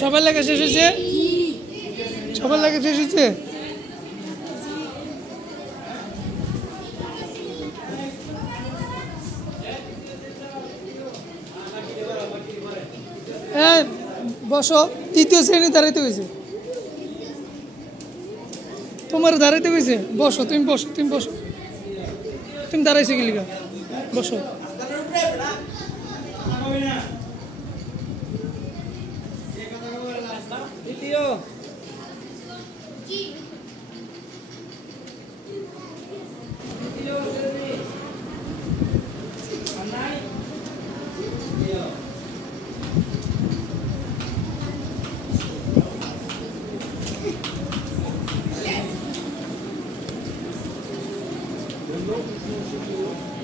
সবার লেখা শেষ হয়েছে? সবার লেখা শেষ হয়েছে? হ্যাঁ বসো, তৃতীয় শ্রেণী দাঁড়াইতে হয়েছে। তোমার দাঁড়াইতে হয়েছে, বসো তুমি, বসো তুমি, বসো তুমি, দাঁড়াইছো কি লিখা, বসো। No,